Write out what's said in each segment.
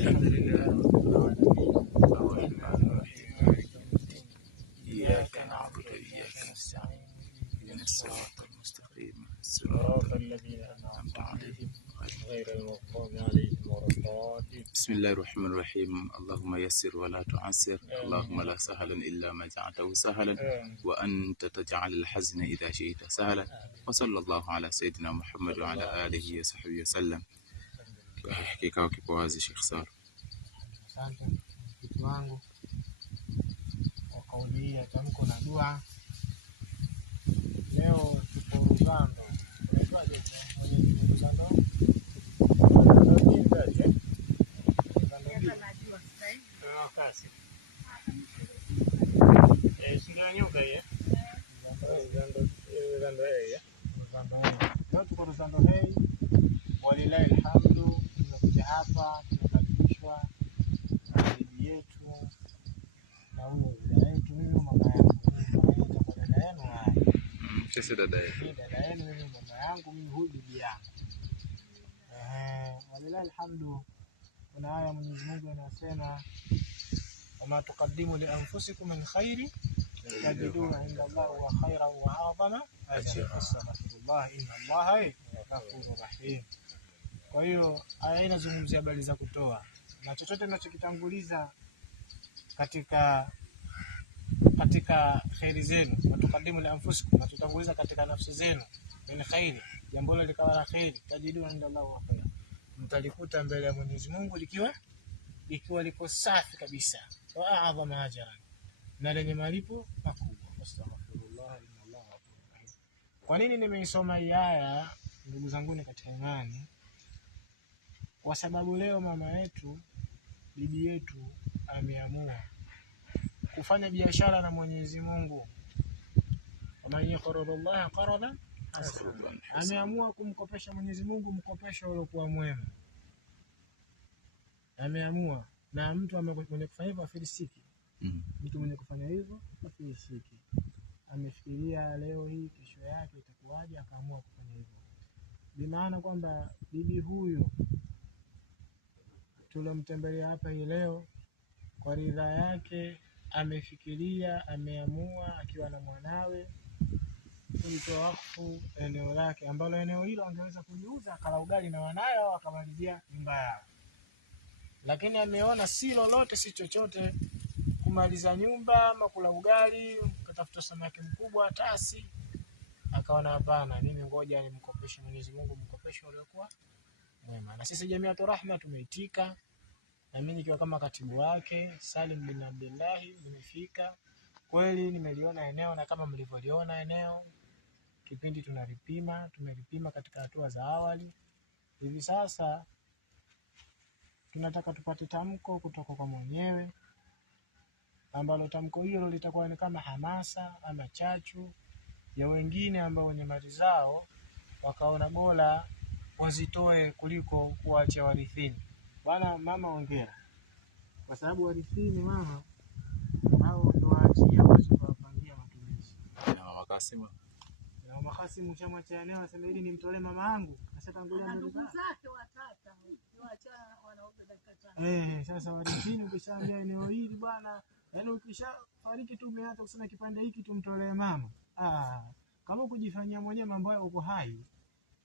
الحمد لله رب العالمين الرحمن الرحيم مالك يوم الدين إياك نعبد وإياك نستعين اهدنا الصراط المستقيم صراط الذين أنعمت عليهم غير المغضوب عليهم ولا الضالين. بسم الله الرحمن الرحيم. اللهم يسر ولا تعسر، اللهم لا سهلا إلا ما جعلته سهلا وأنت تجعل الحزن إذا شئت سهلا. وصلى الله على سيدنا محمد وعلى آله وصحبه وسلم. Kikao kipo wazi, Sheikh Sar. Asante mwenyekiti wangu kwa kauli ya tamko na dua. Leo tupo Ruzando. Leo tuko Ruzando hei. Walilahi alhamdu, tumekuja hapa, tumekaribishwa na bibi yetu na huyo dada yetu, mimi mama yangu. Mimi dada yenu haya. Sisi dada yetu. Mimi dada yenu, mimi mama yangu, mimi huyu bibi yangu. Walilahi alhamdu. Kuna haya Mwenyezi Mungu anasema, wama tuqaddimu li anfusikum min khairi tajiduhu inda Allah wa khairan wa a'zama ajran. Astaghfirullah, inna Allaha ghafurur rahim. Kwa hiyo aya inazungumzia habari za kutoa, na chochote tunachokitanguliza katika khairi zenu, watukadimu li anfusikum, tunachotanguliza katika nafsi zenu ni khairi, jambo hilo likawa la khairi, tajidu inda Allah wa khair, mtalikuta mbele ya Mwenyezi Mungu likiwa liko safi kabisa, wa a'zama ajran, na lenye malipo makubwa. Astaghfirullah, inna Allah ghafurur rahim. Kwa nini nimeisoma hii aya, ndugu zangu ni katika imani? Kwa sababu leo mama yetu, bibi yetu ameamua kufanya biashara na Mwenyezi Mungu. Waman yaqridullaha qardan hasanan, ameamua kumkopesha Mwenyezi Mungu mkopesho uliokuwa mwema. Ameamua, na mtu mwenye kufanya hivyo afilisiki. Mtu mwenye kufanya hivyo afilisiki. Amefikiria leo hii kesho yake itakuwaje, akaamua kufanya hivyo. Bimaana kwamba bibi huyo tulomtembelea hapa hii leo, kwa ridhaa yake amefikiria, ameamua akiwa na mwanawe kulitoa wakfu eneo lake, ambalo eneo hilo angeweza kuliuza akala ugali na wanawe au akamalizia nyumba yao. Lakini ameona si lolote si chochote kumaliza nyumba ama kula ugali, katafuta samaki mkubwa tasi. Akaona hapana, mimi ngoja nimkopeshe Mwenyezi Mungu mkopesho uliokuwa mwema. Na sisi Jamiatul Rahma tumeitika, na mimi nikiwa kama katibu wake Salim bin Abdullah nimefika. Kweli nimeliona eneo, na kama mlivyoliona eneo kipindi tumelipima katika hatua za awali. Hivi sasa tunataka tupate tamko kutoka kwa mwenyewe, ambalo tamko hilo litakuwa ni kama hamasa ama chachu ya wengine ambao wenye mali zao wakaona bora wazitoe kuliko kuacha warithini. Bwana mama, ongea, kwa sababu warithini mama hao ndio waachia wasipowapangia matumizi. Na mama Kasim. Na mama Kasim chama cha eneo anasema ili nimtolee mama yangu, ashatangulia ndugu zake watata niwacha wanaoga dakika 5. Sasa warithini ukishaambia eneo hili bwana, yaani ukishafariki tu umeanza kusema kipande hiki tumtolee mama. Kama kujifanyia mwenyewe mambo yako uko hai,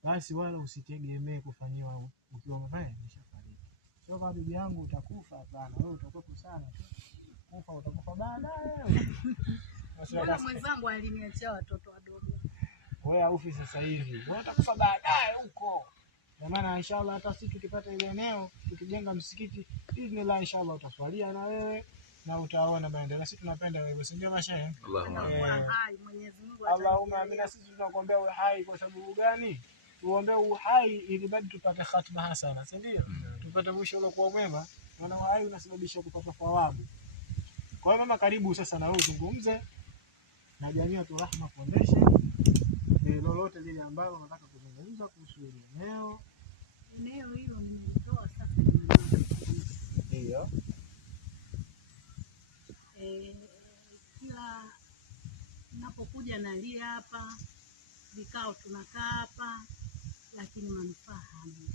basi wala usitegemee kufanyiwa ukiwa umeshafariki. Sio kwa bibi yangu utakufa, hapana, wewe utakufa sana tu. Utakufa baadaye. Mbona mwenzangu aliniachia watoto wadogo? Wewe haufi sasa hivi. Wewe utakufa baadaye huko. Kwa maana inshallah hata sisi tukipata ile eneo, tukijenga msikiti, bismillah inshallah utaswalia na wewe na utaona maendeleo. Sisi tunapenda hivyo, si ndio mashehe? Allahumma hai, Mwenyezi Mungu Allahumma amina. Sisi tunakuombea uhai kwa sababu gani? Tuombee uhai ili bado tupate khatima hasana, si ndio? Tupate mwisho uliokuwa mwema. Maana uhai unasababisha kupata thawabu. Kwa hiyo mama, karibu sasa na wewe uzungumze na Jamiatul Rahma Foundation lolote lile ambalo unataka kuzungumza kuhusu eneo hilo nimetoa sasa. Ndio. Kila napokuja nalia hapa, vikao tunakaa hapa, lakini manufaa hamna.